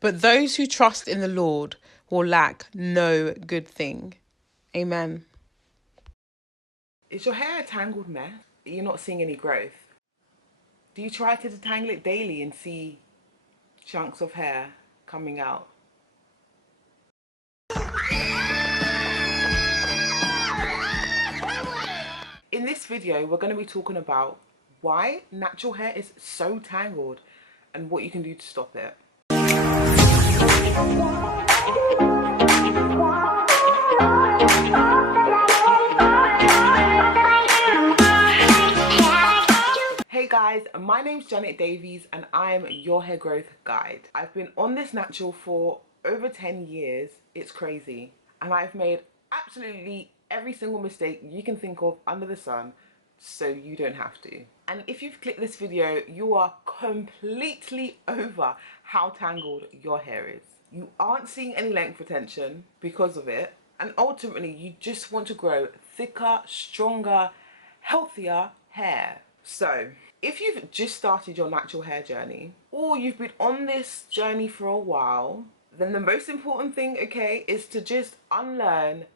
But those who trust in the Lord will lack no good thing. Amen. Is your hair a tangled mess? You're not seeing any growth. Do you try to detangle it daily and see chunks of hair coming out? In this video, we're going to be talking about why natural hair is so tangled and what you can do to stop it. Hey guys, my name's Janet Davies and I'm your hair growth guide. I've been on this natural for over 10 years. It's crazy. And I've made absolutely every single mistake you can think of under the sun, so you don't have to. And if you've clicked this video, you are completely over how tangled your hair is. You aren't seeing any length retention because of it, and ultimately you just want to grow thicker, stronger, healthier hair. So if you've just started your natural hair journey, or you've been on this journey for a while, then the most important thing, okay, is to just unlearn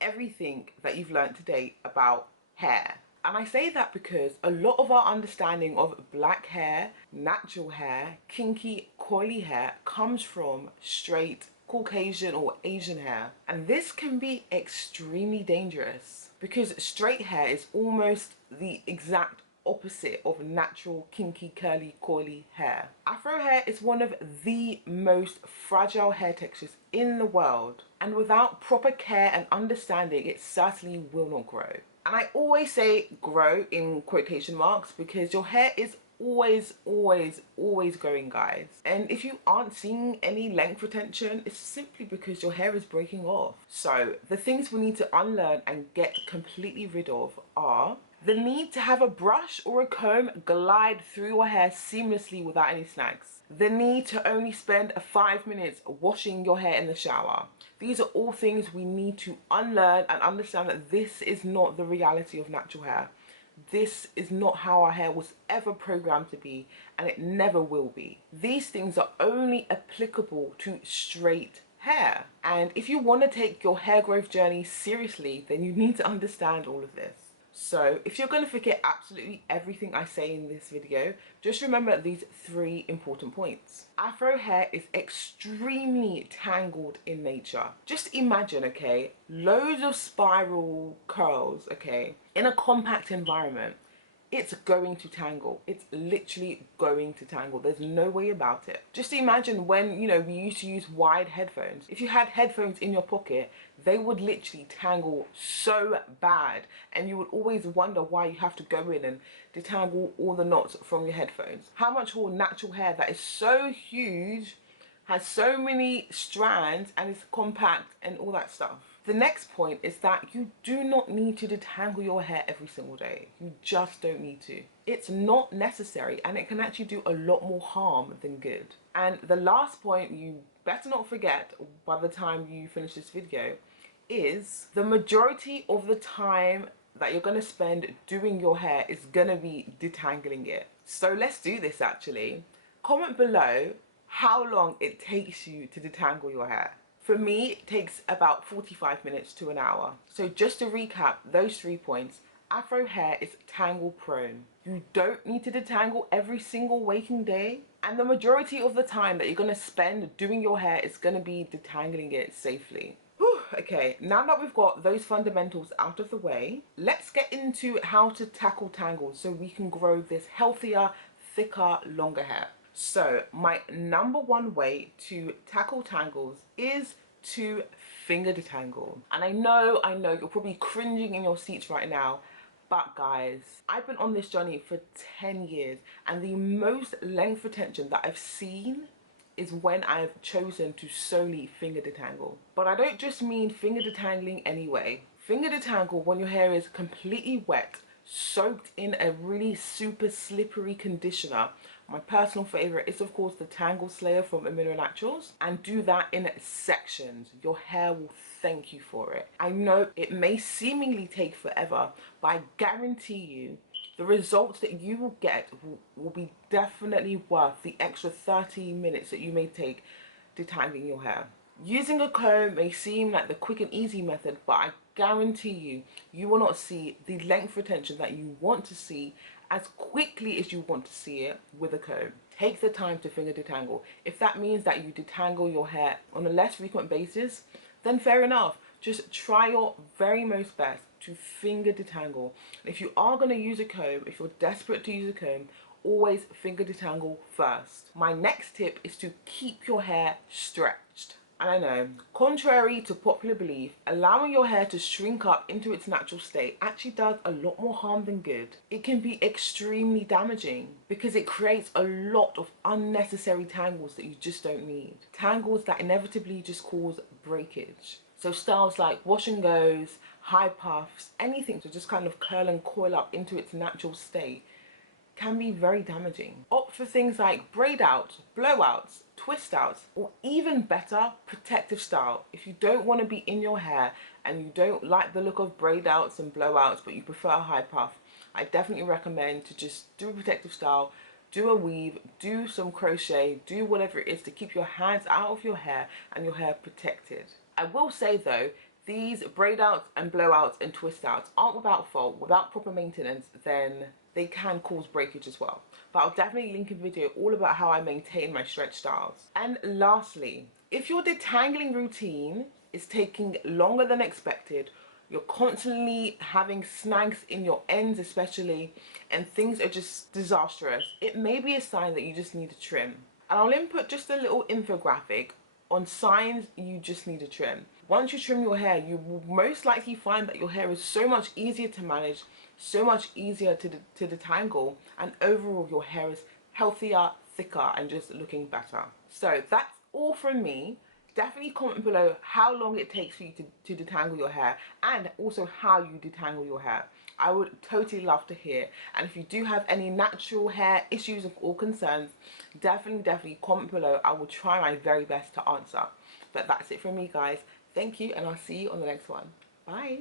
everything that you've learned to date about hair. And I say that because a lot of our understanding of black hair, natural hair, kinky, coily hair comes from straight Caucasian or Asian hair. And this can be extremely dangerous because straight hair is almost the exact opposite of natural, kinky, curly, coily hair. Afro hair is one of the most fragile hair textures in the world, and without proper care and understanding, it certainly will not grow. And I always say grow in quotation marks because your hair is always growing, guys. And if you aren't seeing any length retention, it's simply because your hair is breaking off. So the things we need to unlearn and get completely rid of are the need to have a brush or a comb glide through your hair seamlessly without any snags. The need to only spend 5 minutes washing your hair in the shower. These are all things we need to unlearn and understand that this is not the reality of natural hair. This is not how our hair was ever programmed to be, and it never will be. These things are only applicable to straight hair. And if you want to take your hair growth journey seriously, then you need to understand all of this. So if you're going to forget absolutely everything I say in this video, just remember these 3 important points. Afro hair is extremely tangled in nature. Just imagine, okay, loads of spiral curls, okay, in a compact environment. It's going to tangle. It's literally going to tangle. There's no way about it. Just imagine when, we used to use wide headphones. If you had headphones in your pocket, they would literally tangle so bad. And you would always wonder why you have to go in and detangle all the knots from your headphones. How much more natural hair that is so huge, has so many strands, and is compact and all that stuff. The next point is that you do not need to detangle your hair every single day. You just don't need to. It's not necessary, and it can actually do a lot more harm than good. And the last point you better not forget by the time you finish this video is the majority of the time that you're going to spend doing your hair is going to be detangling it. So let's do this actually. Comment below how long it takes you to detangle your hair. For me, it takes about 45 minutes to an hour. So just to recap those 3 points, Afro hair is tangle prone. You don't need to detangle every single waking day. And the majority of the time that you're going to spend doing your hair is going to be detangling it safely. Whew, okay, now that we've got those fundamentals out of the way, let's get into how to tackle tangles so we can grow this healthier, thicker, longer hair. So my number 1 way to tackle tangles is to finger detangle. And I know you're probably cringing in your seats right now, but guys, I've been on this journey for 10 years and the most length retention that I've seen is when I've chosen to solely finger detangle. But I don't just mean finger detangling anyway. Finger detangle when your hair is completely wet, soaked in a really super slippery conditioner. My personal favorite is of course the Tangle Slayer from Unlearn Naturals, and do that in sections. Your hair will thank you for it. I know it may seemingly take forever, but I guarantee you the results that you will get will be definitely worth the extra 30 minutes that you may take detangling your hair. Using a comb may seem like the quick and easy method, but I guarantee you, you will not see the length retention that you want to see as quickly as you want to see it with a comb. Take the time to finger detangle. If that means that you detangle your hair on a less frequent basis, then fair enough. Just try your very most best to finger detangle. If you are going to use a comb, if you're desperate to use a comb, always finger detangle first. My next tip is to keep your hair stretched. And I know, contrary to popular belief, allowing your hair to shrink up into its natural state actually does a lot more harm than good. It can be extremely damaging because it creates a lot of unnecessary tangles that you just don't need. Tangles that inevitably just cause breakage. So styles like wash and goes, high puffs, anything to just kind of curl and coil up into its natural state can be very damaging. Opt for things like braid outs, blowouts, twist outs, or even better, protective style. If you don't want to be in your hair and you don't like the look of braid outs and blowouts, but you prefer a high puff, I definitely recommend to just do a protective style, do a weave, do some crochet, do whatever it is to keep your hands out of your hair and your hair protected. I will say though, these braid outs and blowouts and twist outs aren't without fault. Without proper maintenance, then they can cause breakage as well. But I'll definitely link a video all about how I maintain my stretch styles. And lastly, if your detangling routine is taking longer than expected, you're constantly having snags in your ends especially, and things are just disastrous, it may be a sign that you just need to trim. And I'll input just a little infographic on signs you just need to trim. Once you trim your hair, you will most likely find that your hair is so much easier to manage, so much easier to detangle, and overall your hair is healthier, thicker, and just looking better. So that's all from me. Definitely comment below how long it takes for you to detangle your hair, and also how you detangle your hair. I would totally love to hear. And if you do have any natural hair issues or concerns, definitely comment below. I will try my very best to answer. But that's it from me, guys. Thank you, and I'll see you on the next one. Bye.